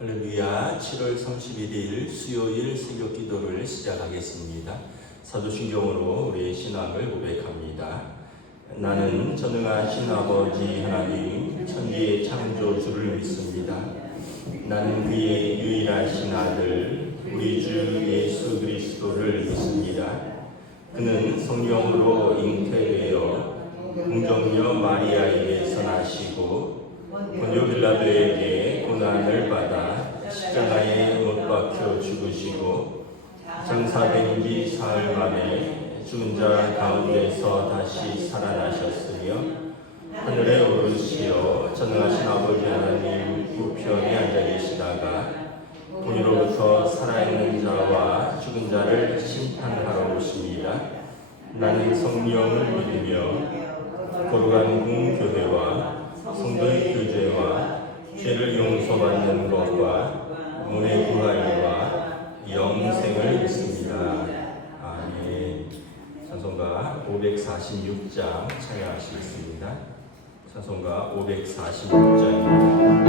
할렐루야. 7월 31일 수요일 새벽 기도를 시작하겠습니다. 사도신경으로 우리의 신앙을 고백합니다. 나는 전능하신 아버지 하나님 천지의 창조주를 믿습니다. 나는 그의 유일하신 아들 우리 주 예수 그리스도를 믿습니다. 그는 성령으로 잉태되어 공정녀 마리아에게서 나시고 본요 빌라도에게 고난을 받아 십자가에 못 박혀 죽으시고 장사된 지 사흘 만에 죽은 자 가운데서 다시 살아나셨으며 하늘에 오르시어 전능하신 아버지 하나님 우편에 앉아 계시다가 거기로부터 살아있는 자와 죽은 자를 심판하러 오십니다. 나는 성령을 믿으며 거룩한 공교회와 성도의 교제와 죄를 용서받는 것과 몸의 부활과 영생을 믿습니다. 아멘. 찬송가 546장 찬양하시겠습니다. 찬송가 546장입니다.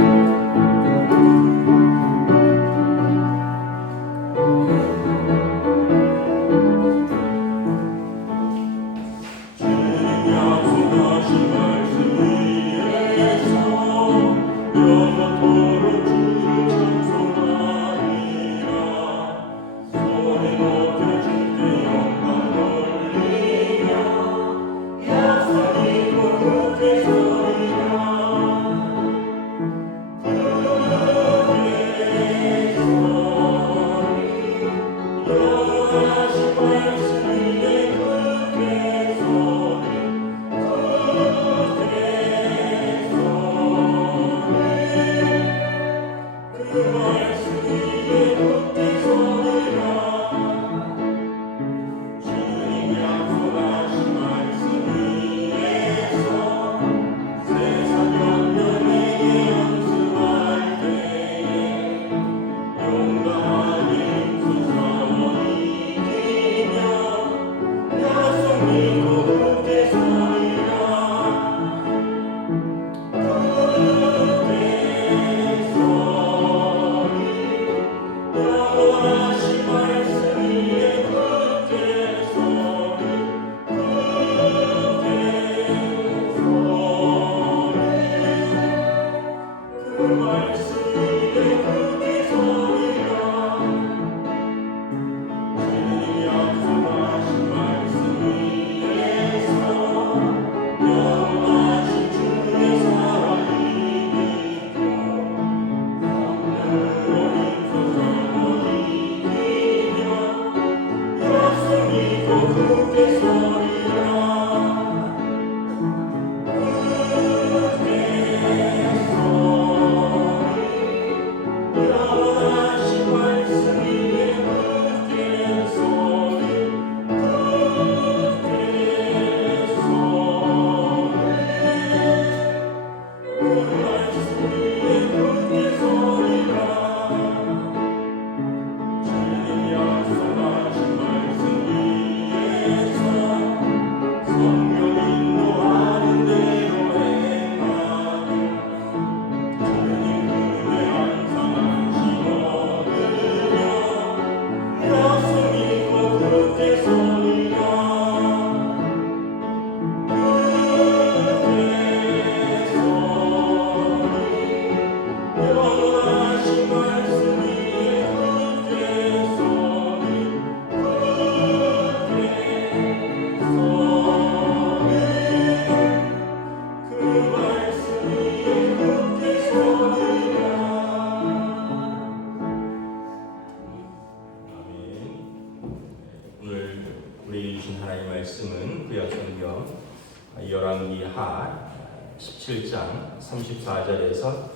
열왕기하 17장 34절에서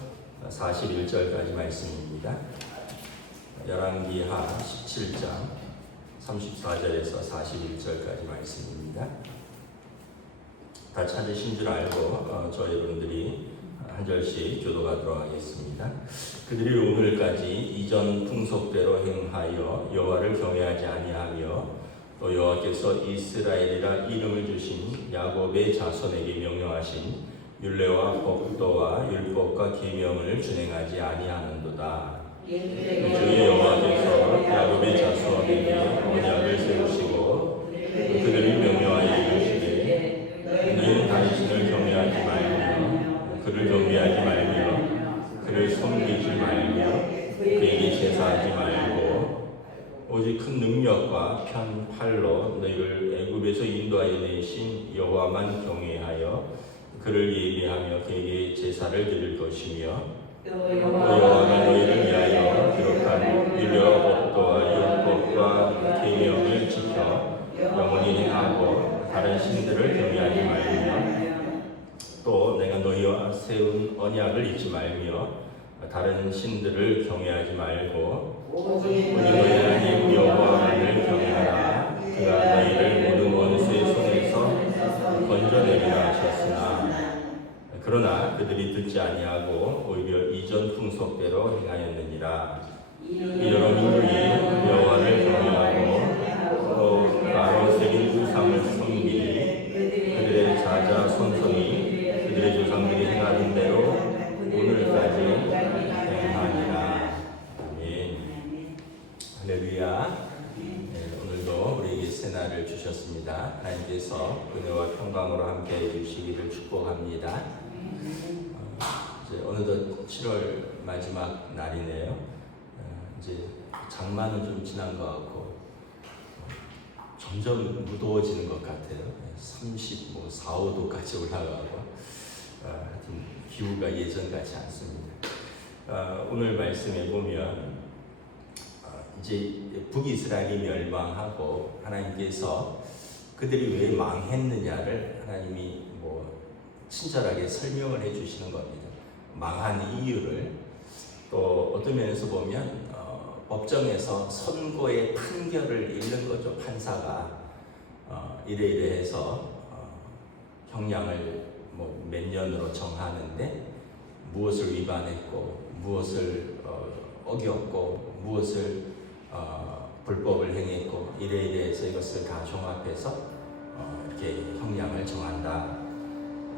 41절까지 말씀입니다. 열왕기하 17장 34절에서 41절까지 말씀입니다. 다 찾으신 줄 알고 저 여러분들이 한 절씩 교도하도록 하겠습니다. 그들이 오늘까지 이전 풍속대로 행하여 여호와를 경외하지 아니하며 또 여호와께서 이스라엘이라 이름을 주신 야곱의 자손에게 명령하신 율례와 법도와 율법과 계명을 준행하지 아니하는도다. 아니하도다. 주의 여호와께서 야곱의 자손에게 언약을 세우시고 그들을 명령하여 이르시되 너희는 당신을 경외하지 말며 그를 경배하지 말며 그를 섬기지 말며 그에게 제사하지 말고 오직 큰 능력과 편 팔로 너희를 애굽에서 인도하여 내신 여호와만 경외하여 그를 예배하며 그에게 제사를 드릴 것이며 또 여호와가 너희를 위하여 기록한 율법 법도와 율법과 계명을 지켜 영원히 행하고 다른 신들을 경외하지 말며 또 내가 너희와 세운 언약을 잊지 말며 다른 신들을 경외하지 말고 오직 너희 하나님 여호와를 경외하라. 그가 너희를 모든 원수의 손에서 건져내리라 하셨으나 그러나 그들이 듣지 아니하고 오히려 이전 풍속대로 행하였느니라. 이러므로 민중이 여호와를 경외하고 또 나로 새긴 우상을 섬기니 그들의 자자 손손이 그들의 조상들이 행하던 대로 오늘까지 행하니라. 아멘. 할렐루야. 오늘도 우리에게 새날을 주셨습니다. 하나님께서 은혜와 평강으로 함께해 주시기를 축복합니다. 이제 어느덧 7월 마지막 날이네요. 이제 장마는 좀 지난 것 같고 점점 무더워지는 것 같아요. 34, 5도까지 올라가고 하여튼 기후가 예전 같지 않습니다. 오늘 말씀에 보면 이제 북이스라엘이 멸망하고 하나님께서 그들이 왜 망했느냐를 하나님이 친절하게 설명을 해주시는 겁니다. 망한 이유를 또 어떤 면에서 보면 법정에서 선고의 판결을 읽는 거죠. 판사가 이래이래해서 형량을 몇 년으로 정하는데 무엇을 위반했고 무엇을 어겼고 무엇을 불법을 행했고 이래이래해서 이것을 다 종합해서 이렇게 형량을 정한다.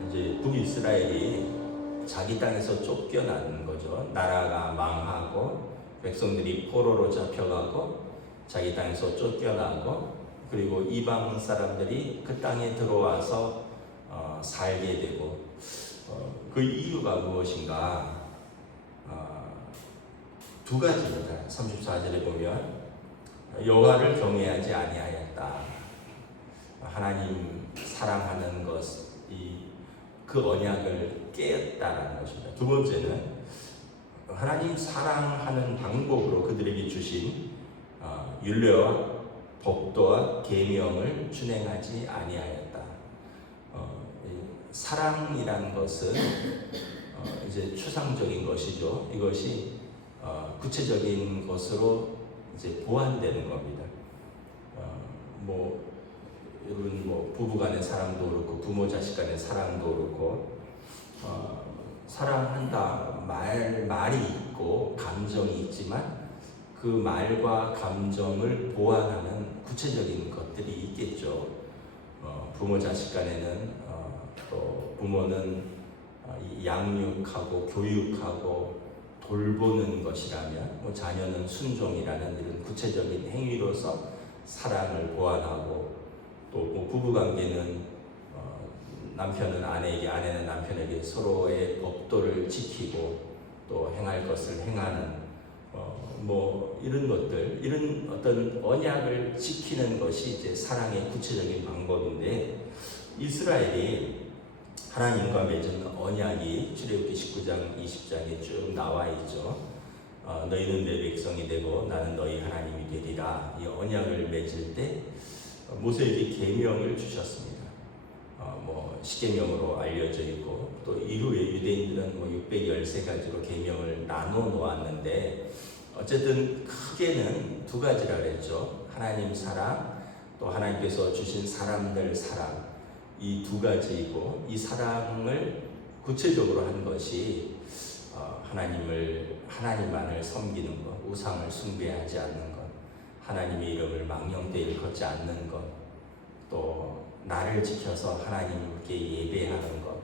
이제 북이스라엘이 자기 땅에서 쫓겨나는 거죠. 나라가 망하고 백성들이 포로로 잡혀가고 자기 땅에서 쫓겨나고 그리고 이방 사람들이 그 땅에 들어와서 살게 되고 그 이유가 무엇인가? 두 가지입니다. 34절에 보면 여호와를 경외하지 아니하였다. 하나님 사랑하는 것이 그 언약을 깨었다라는 것입니다. 두 번째는 하나님 사랑하는 방법으로 그들에게 주신 율례와 법도와 계명을 준행하지 아니하였다. 사랑이라는 것은 이제 추상적인 것이죠. 이것이 구체적인 것으로 이제 보완되는 겁니다. 여러분 부부간의 사랑도 그렇고 부모 자식 간의 사랑도 그렇고 사랑한다 말이 있고 감정이 있지만 그 말과 감정을 보완하는 구체적인 것들이 있겠죠. 부모 자식 간에는 또 부모는 양육하고 교육하고 돌보는 것이라면 자녀는 순종이라는 이런 구체적인 행위로서 사랑을 보완하고 또 부부관계는 남편은 아내에게 아내는 남편에게 서로의 법도를 지키고 또 행할 것을 행하는 이런 것들 이런 어떤 언약을 지키는 것이 이제 사랑의 구체적인 방법인데 이스라엘이 하나님과 맺은 언약이 출애굽기 19장 20장에 쭉 나와 있죠. 너희는 내 백성이 되고 나는 너희 하나님이 되리라. 이 언약을 맺을 때 모세에게 계명을 주셨습니다. 십계명으로 알려져 있고 또 이후에 유대인들은 613가지로 계명을 나눠 놓았는데 어쨌든 크게는 두 가지라 그랬죠. 하나님 사랑 또 하나님께서 주신 사람들 사랑 이 두 가지이고 이 사랑을 구체적으로 한 것이 하나님만을 섬기는 것, 우상을 숭배하지 않는 것, 하나님의 이름을 망령되이 일컫지 않는 것, 또 나를 지켜서 하나님께 예배하는 것,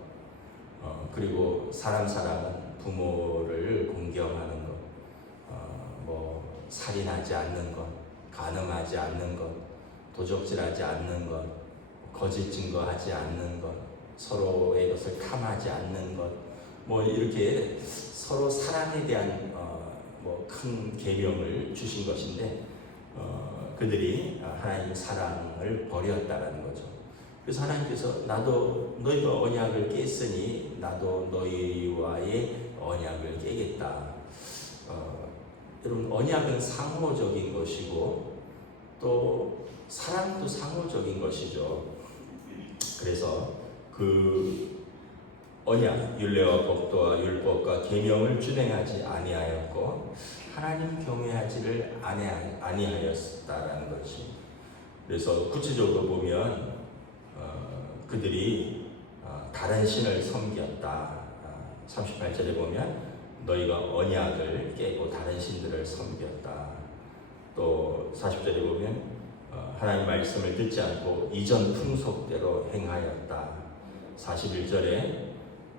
그리고 사람은 부모를 공경하는 것, 살인하지 않는 것, 간음하지 않는 것, 도적질하지 않는 것, 거짓 증거하지 않는 것, 서로의 것을 탐하지 않는 것, 뭐 이렇게 서로 사랑에 대한 뭐 큰 계명을 주신 것인데 그들이 하나님의 사랑을 버렸다라는 거죠. 그래서 하나님께서 나도 너희가 언약을 깼으니 나도 너희와의 언약을 깨겠다. 여러분, 언약은 상호적인 것이고 또 사랑도 상호적인 것이죠. 그래서 그 언약, 율례와 법도와 율법과 계명을 준행하지 아니하였고 하나님 경외하지를 아니하였다라는 것이. 그래서 구체적으로 보면 그들이 다른 신을 섬겼다. 38절에 보면 너희가 언약을 깨고 다른 신들을 섬겼다. 또 40절에 보면 하나님 말씀을 듣지 않고 이전 풍속대로 행하였다. 41절에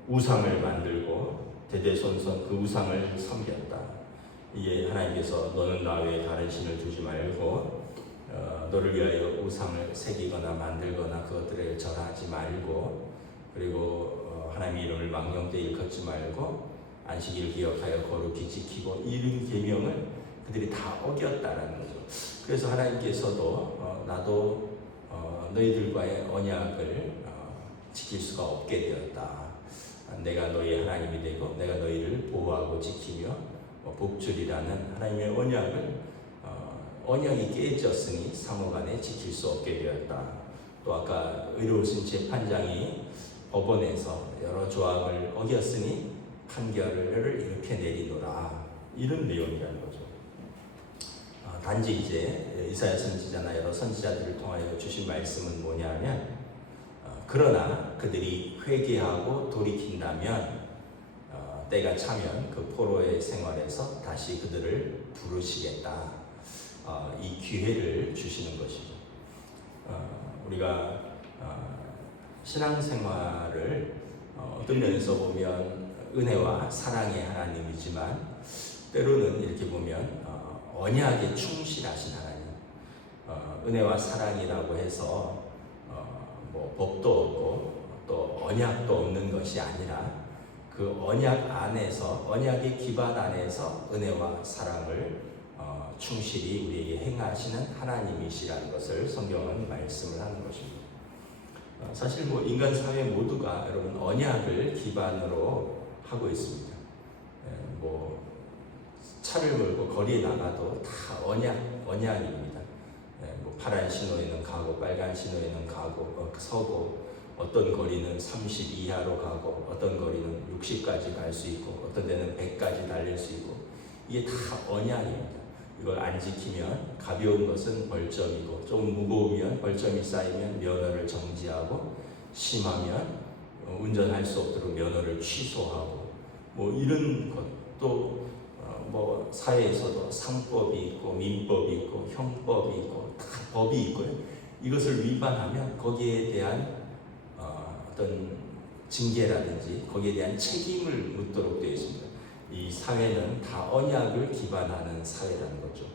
우상을 만들고 대대손손 그 우상을 섬겼다. 이게 하나님께서 너는 나 외에 다른 신을 두지 말고 너를 위하여 우상을 새기거나 만들거나 그것들을 절하지 말고, 그리고 하나님의 이름을 망령되이 일컫지 말고 안식일을 기억하여 거룩히 지키고, 이런 계명을 그들이 다 어겼다라는 거죠. 그래서 하나님께서도 나도 너희들과의 언약을 지킬 수가 없게 되었다. 내가 너희의 하나님이 되고 내가 너희를 보호하고 지키며 복주리라는 하나님의 언약이 깨졌으니 상호간에 지킬 수 없게 되었다. 또 아까 의로우신 재판장이 법원에서 여러 조항을 어겼으니 판결을 이렇게 내리노라. 이런 내용이라는 거죠. 단지 이제 이사야 선지자나 여러 선지자들을 통하여 주신 말씀은 뭐냐면 그러나 그들이 회개하고 돌이킨다면 때가 차면 그 포로의 생활에서 다시 그들을 부르시겠다. 이 기회를 주시는 것이죠. 우리가 신앙생활을 어떤 면에서 보면 은혜와 사랑의 하나님이지만 때로는 이렇게 보면 언약에 충실하신 하나님, 은혜와 사랑이라고 해서 뭐 법도 없고 또 언약도 없는 것이 아니라 그 언약 안에서, 언약의 기반 안에서 은혜와 사랑을 충실히 우리에게 행하시는 하나님이시라는 것을 성경은 말씀을 하는 것입니다. 사실 뭐 인간 사회 모두가 여러분 언약을 기반으로 하고 있습니다. 뭐 차를 몰고 거리에 나가도 다 언약입니다. 뭐 파란 신호에는 가고 빨간 신호에는 가고 서고, 어떤 거리는 30 이하로 가고 어떤 거리는 60까지 갈 수 있고 어떤 데는 100까지 달릴 수 있고, 이게 다 언약입니다. 이걸 안 지키면 가벼운 것은 벌점이고 좀 무거우면 벌점이 쌓이면 면허를 정지하고, 심하면 운전할 수 없도록 면허를 취소하고, 뭐 이런 것도 뭐 사회에서도 상법이 있고 민법이 있고 형법이 있고 다 법이 있고요. 이것을 위반하면 거기에 대한 어떤 징계라든지 거기에 대한 책임을 묻도록 되어 있습니다. 이 사회는 다 언약을 기반하는 사회라는 거죠.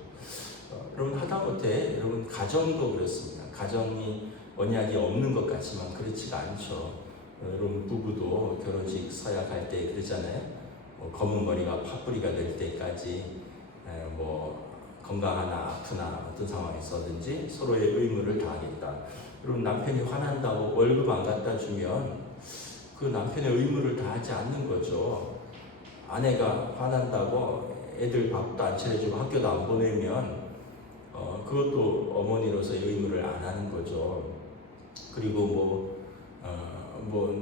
여러분, 하다못해 여러분 가정도 그렇습니다. 가정이 언약이 없는 것 같지만 그렇지가 않죠. 여러분 부부도 결혼식 서약할 때 그러잖아요. 검은 머리가 팥뿌리가 될 때까지 뭐 건강하나 아프나 어떤 상황이 있었든지 서로의 의무를 다하겠다. 여러분, 남편이 화난다고 월급 안 갖다 주면 그 남편의 의무를 다하지 않는 거죠. 아내가 화난다고 애들 밥도 안 차려주고 학교도 안 보내면 그것도 어머니로서의 의무를 안 하는 거죠. 그리고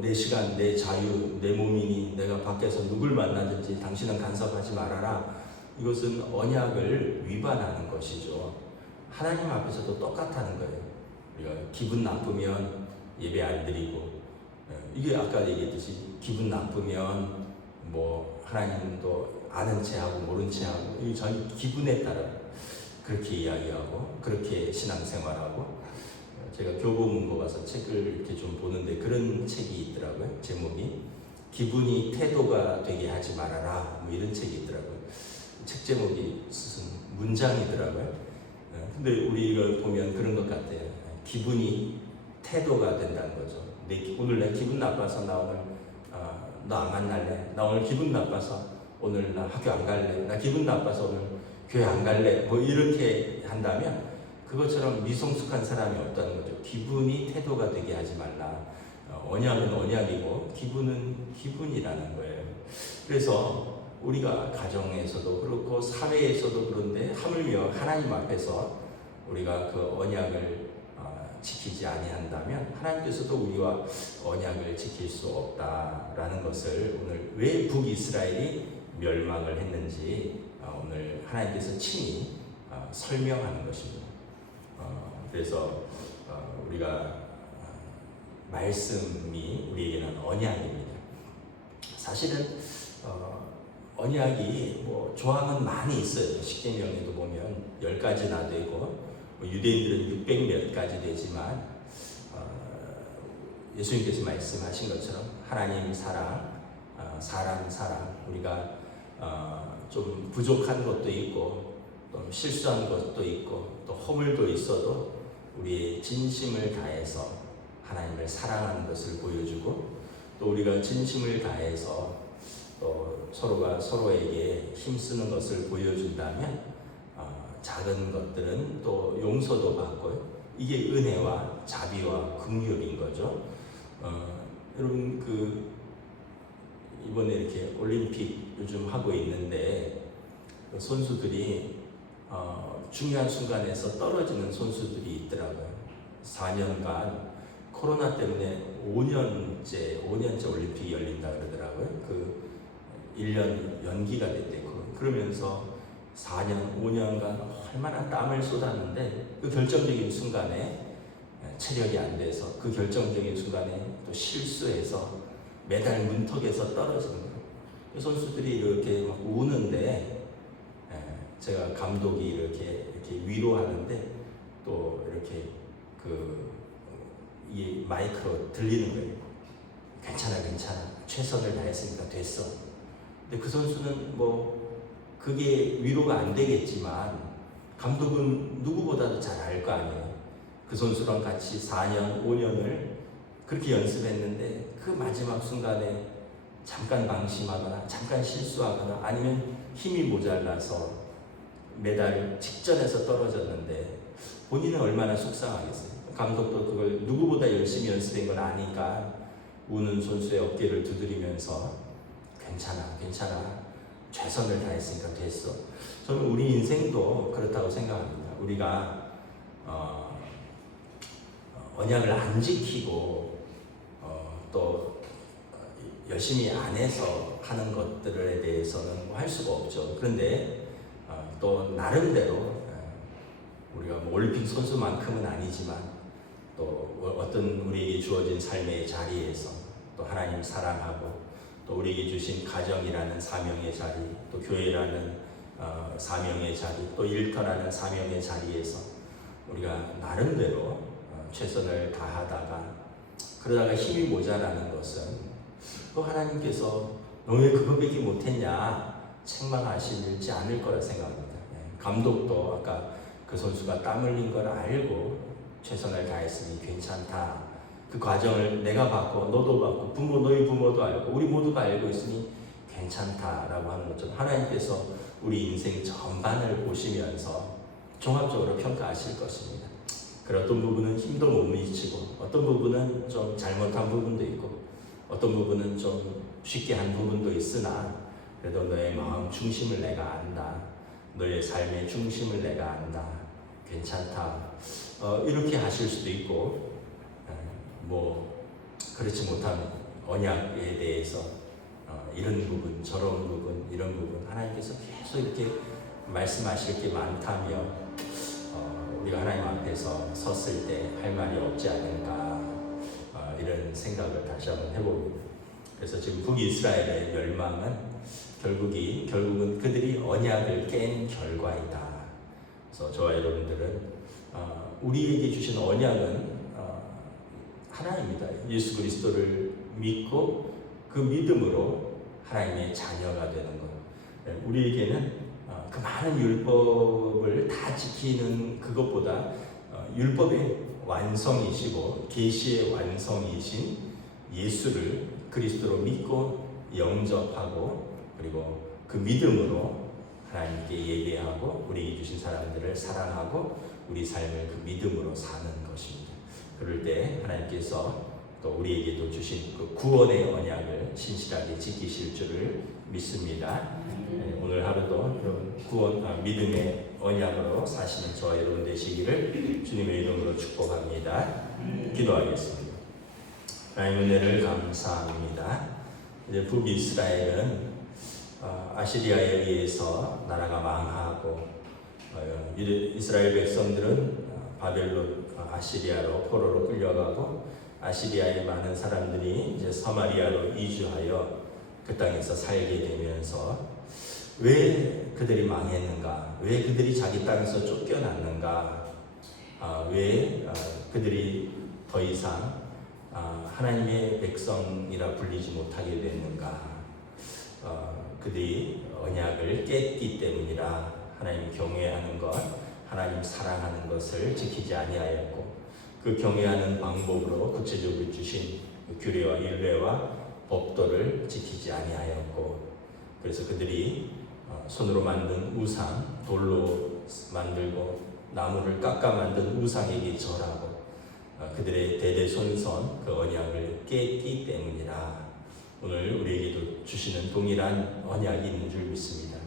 내 시간, 내 자유, 내 몸이니 내가 밖에서 누굴 만나든지 당신은 간섭하지 말아라. 이것은 언약을 위반하는 것이죠. 하나님 앞에서도 똑같다는 거예요. 우리가 기분 나쁘면 예배 안 드리고, 이게 아까 얘기했듯이 기분 나쁘면 뭐 하나님도 아는 체하고 모른 체하고, 이 자기 기분에 따라 그렇게 이야기하고 그렇게 신앙생활하고. 제가 교보문고 가서 책을 이렇게 좀 보는데 그런 책이 있더라고요. 제목이 기분이 태도가 되게 하지 말아라, 뭐 이런 책이 있더라고요. 책 제목이 무슨 문장이더라고요. 근데 우리가 보면 그런 것 같아요. 기분이 태도가 된다는 거죠. 오늘 내 기분 나빠서 나 오늘 너 안 만날래. 나 오늘 기분 나빠서 오늘 나 학교 안 갈래. 나 기분 나빠서 오늘 교회 안 갈래. 뭐 이렇게 한다면 그것처럼 미성숙한 사람이 없다는 거죠. 기분이 태도가 되게 하지 말라. 언약은 언약이고 기분은 기분이라는 거예요. 그래서 우리가 가정에서도 그렇고 사회에서도 그런데 하물며 하나님 앞에서 우리가 그 언약을 지키지 아니한다면 하나님께서도 우리와 언약을 지킬 수 없다라는 것을 오늘 왜 북이스라엘이 멸망을 했는지 오늘 하나님께서 친히 설명하는 것입니다. 그래서 우리가 말씀이 우리에게는 언약입니다. 사실은 언약이 뭐 조항은 많이 있어요. 십계명에도 보면 10가지나 되고 유대인들은 600몇 가지 되지만 예수님께서 말씀하신 것처럼 하나님 사랑, 사람 사랑, 우리가 좀 부족한 것도 있고 또 실수한 것도 있고 또 허물도 있어도 우리의 진심을 다해서 하나님을 사랑하는 것을 보여주고 또 우리가 진심을 다해서 또 서로가 서로에게 힘쓰는 것을 보여준다면 작은 것들은 또 용서도 받고 이게 은혜와 자비와 긍휼인 거죠. 여러분 이번에 이렇게 올림픽 요즘 하고 있는데 선수들이 중요한 순간에서 떨어지는 선수들이 있더라고요. 4년간 코로나 때문에 5년째 올림픽이 열린다 그러더라고요. 1년 연기가 됐대요. 그러면서 4년, 5년간 얼마나 땀을 쏟았는데 그 결정적인 순간에 체력이 안 돼서 그 결정적인 순간에 또 실수해서 메달 문턱에서 떨어지는 거예요. 그 선수들이 이렇게 막 우는데 제가 감독이 이렇게 위로하는데 또 이렇게 이 마이크로 들리는 거예요. 괜찮아, 최선을 다했으니까 됐어. 근데 그 선수는 그게 위로가 안 되겠지만 감독은 누구보다도 잘 알 거 아니에요. 그 선수랑 같이 4년, 5년을 그렇게 연습했는데 그 마지막 순간에 잠깐 방심하거나 잠깐 실수하거나 아니면 힘이 모자라서 메달 직전에서 떨어졌는데 본인은 얼마나 속상하겠어요. 감독도 그걸 누구보다 열심히 연습한 걸 아니까 우는 선수의 어깨를 두드리면서 괜찮아. 최선을 다했으니까 됐어. 저는 우리 인생도 그렇다고 생각합니다. 우리가 언약을 안 지키고 또 열심히 안 해서 하는 것들에 대해서는 할 수가 없죠. 그런데 또 나름대로 우리가 올림픽 선수만큼은 아니지만 또 어떤 우리에게 주어진 삶의 자리에서 또 하나님 사랑하고 또 우리에게 주신 가정이라는 사명의 자리, 또 교회라는 사명의 자리, 또 일터라는 사명의 자리에서 우리가 나름대로 최선을 다하다가 그러다가 힘이 모자라는 것은 또 하나님께서 너 왜 그것밖에 못했냐 책망하시지 않을 거라 생각합니다. 감독도 아까 그 선수가 땀 흘린 걸 알고 최선을 다했으니 괜찮다. 그 과정을 내가 봤고 너도 봤고 너희 부모도 알고 우리 모두가 알고 있으니 괜찮다라고 하는 것처럼 하나님께서 우리 인생 전반을 보시면서 종합적으로 평가하실 것입니다. 그런 어떤 부분은 힘도 못 미치고 어떤 부분은 좀 잘못한 부분도 있고 어떤 부분은 좀 쉽게 한 부분도 있으나 그래도 너의 마음 중심을 내가 안다. 너의 삶의 중심을 내가 안다. 괜찮다. 이렇게 하실 수도 있고 그렇지 못한 언약에 대해서 이런 부분, 저런 부분, 이런 부분 하나님께서 계속 이렇게 말씀하실 게 많다며 우리가 하나님 앞에서 섰을 때 할 말이 없지 않을까 이런 생각을 다시 한번 해봅니다. 그래서 지금 북이스라엘의 멸망은 결국은 그들이 언약을 깬 결과이다. 그래서 저와 여러분들은 우리에게 주신 언약은 하나입니다. 예수 그리스도를 믿고 그 믿음으로 하나님의 자녀가 되는 것. 우리에게는 그 많은 율법을 다 지키는 그것보다 율법의 완성이시고 계시의 완성이신 예수를 그리스도로 믿고 영접하고 그리고 그 믿음으로 하나님께 예배하고 우리에게 주신 사람들을 사랑하고 우리 삶을 그 믿음으로 사는 것입니다. 그럴 때 하나님께서 또 우리에게도 주신 그 구원의 언약을 신실하게 지키실 줄을 믿습니다. 오늘 하루도 여러분 믿음의 언약으로 사시는 저와 여러분 되시기를 주님의 이름으로 축복합니다. 기도하겠습니다. 하나님 은혜를 감사합니다. 이제 북이스라엘은 아시리아에 의해서 나라가 망하고 이스라엘 백성들은 바벨론 아시리아로 포로로 끌려가고 아시리아의 많은 사람들이 이제 서마리아로 이주하여 그 땅에서 살게 되면서 왜 그들이 망했는가? 왜 그들이 자기 땅에서 쫓겨났는가? 왜 그들이 더 이상 하나님의 백성이라 불리지 못하게 됐는가? 그들이 언약을 깼기 때문이라. 하나님 경외하는 것, 하나님 사랑하는 것을 지키지 아니하였고 그 경외하는 방법으로 구체적으로 주신 규례와 율례와 법도를 지키지 아니하였고 그래서 그들이 손으로 만든 우상, 돌로 만들고 나무를 깎아 만든 우상에게 절하고 그들의 대대손손 그 언약을 깼기 때문이라. 오늘 우리에게도 주시는 동일한 언약이 있는 줄 믿습니다.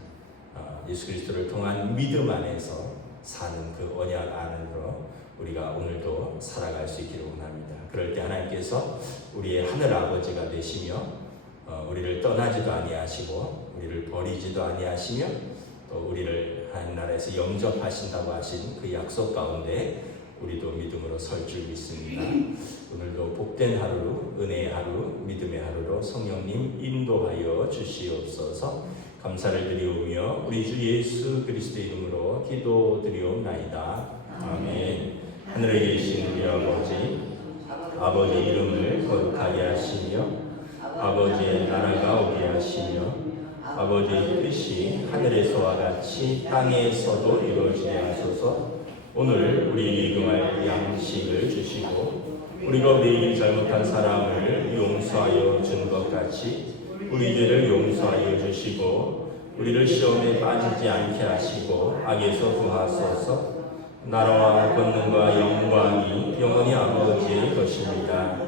예수 그리스도를 통한 믿음 안에서 사는 그 언약 안으로 우리가 오늘도 살아갈 수 있기를 원합니다. 그럴 때 하나님께서 우리의 하늘 아버지가 되시며 우리를 떠나지도 아니하시고 우리를 버리지도 아니하시며 또 우리를 하나님 나라에서 영접하신다고 하신 그 약속 가운데 우리도 믿음으로 설 줄 믿습니다. 오늘도 복된 하루, 은혜의 하루, 믿음의 하루로 성령님 인도하여 주시옵소서. 감사를 드리오며 우리 주 예수 그리스도의 이름으로 기도드리옵나이다. 아멘. 하늘에 계신 우리 아버지 이름을 거룩하게 하시며 아버지의 나라가 오게 하시며 아버지의 뜻이 하늘에서와 같이 땅에서도 이루어지게 하소서. 오늘 우리에게 금할 양식을 주시고 우리가 매일 잘못한 사람을 용서하여 준 것 같이 우리 죄를 용서하여 주시고 우리를 시험에 빠지지 않게 하시고 악에서 구하소서. 나라와 권능과 영광이 영원히 아버지의 것입니다.